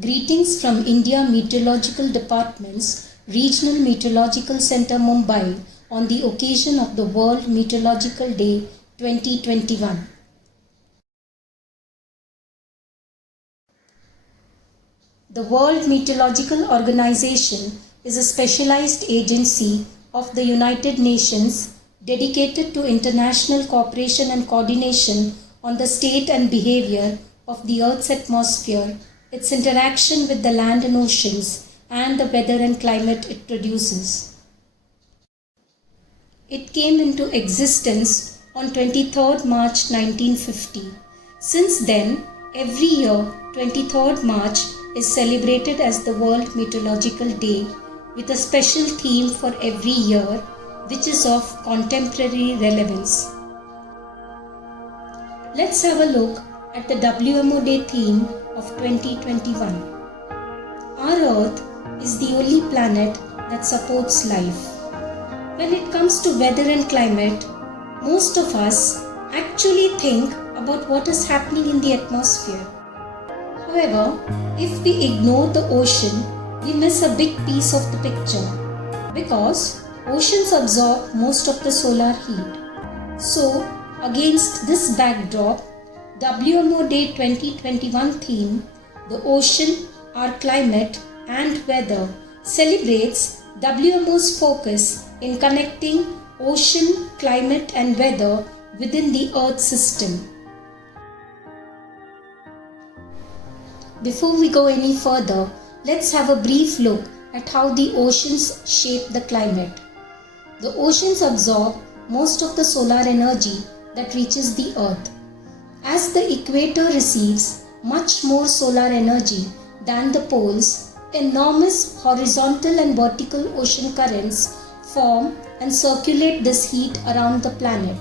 Greetings from India Meteorological Department's Regional Meteorological Center Mumbai on the occasion of the World Meteorological Day 2021. The World Meteorological Organization is a specialized agency of the United Nations dedicated to international cooperation and coordination on the state and behavior of the Earth's atmosphere, its interaction with the land and oceans, and the weather and climate it produces. It came into existence on 23rd March 1950. Since then, every year, 23rd March is celebrated as the World Meteorological Day with a special theme for every year, which is of contemporary relevance. Let's have a look at the WMO Day theme of 2021. Our Earth is the only planet that supports life. When it comes to weather and climate, most of us actually think about what is happening in the atmosphere. However, if we ignore the ocean, we miss a big piece of the picture because oceans absorb most of the solar heat. So, against this backdrop, WMO Day 2021 theme, The Ocean, Our Climate and Weather, celebrates WMO's focus in connecting ocean, climate and weather within the Earth system. Before we go any further, let's have a brief look at how the oceans shape the climate. The oceans absorb most of the solar energy that reaches the Earth. As the equator receives much more solar energy than the poles, enormous horizontal and vertical ocean currents form and circulate this heat around the planet.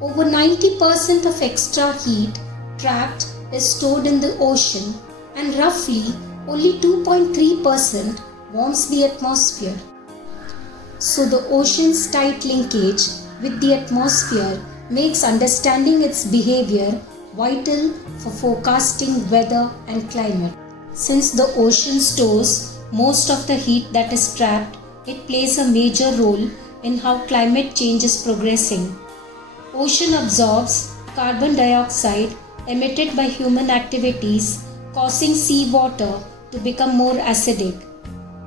Over 90% of extra heat trapped is stored in the ocean, and roughly only 2.3% warms the atmosphere. So the ocean's tight linkage with the atmosphere makes understanding its behavior vital for forecasting weather and climate. Since the ocean stores most of the heat that is trapped, it plays a major role in how climate change is progressing. Ocean absorbs carbon dioxide emitted by human activities, causing seawater to become more acidic.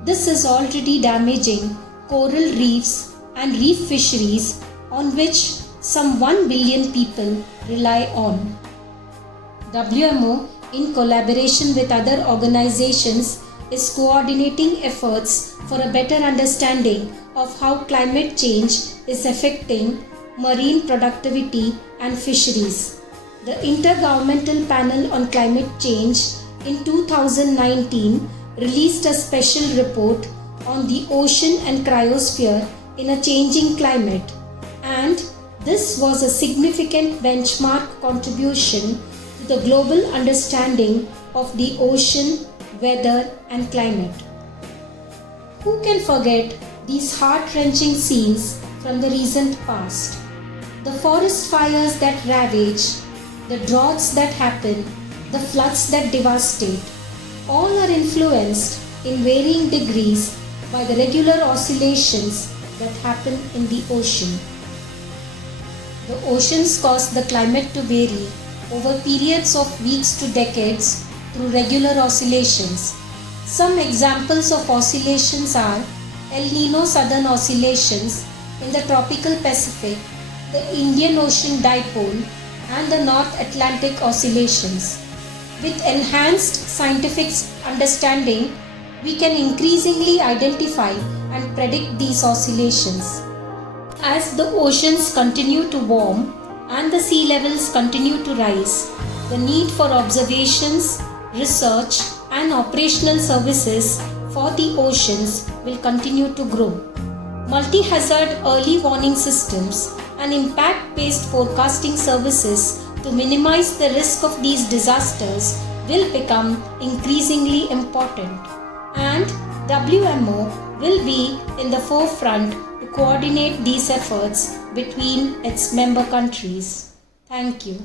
This is already damaging coral reefs and reef fisheries on which some 1 billion people rely on. WMO, in collaboration with other organizations, is coordinating efforts for a better understanding of how climate change is affecting marine productivity and fisheries. The Intergovernmental Panel on Climate Change in 2019 released a special report on the ocean and cryosphere in a changing climate, and this was a significant benchmark contribution to the global understanding of the ocean, weather and climate. Who can forget these heart-wrenching scenes from the recent past? The forest fires that ravage, the droughts that happen, the floods that devastate, all are influenced in varying degrees by the regular oscillations that happen in the ocean. The oceans cause the climate to vary over periods of weeks to decades through regular oscillations. Some examples of oscillations are El Niño Southern Oscillations in the tropical Pacific, the Indian Ocean Dipole, and the North Atlantic Oscillations. With enhanced scientific understanding, we can increasingly identify and predict these oscillations. As the oceans continue to warm and the sea levels continue to rise, the need for observations, research and operational services for the oceans will continue to grow. Multi-hazard early warning systems and impact-based forecasting services to minimize the risk of these disasters will become increasingly important, and WMO will be in the forefront to coordinate these efforts between its member countries. Thank you.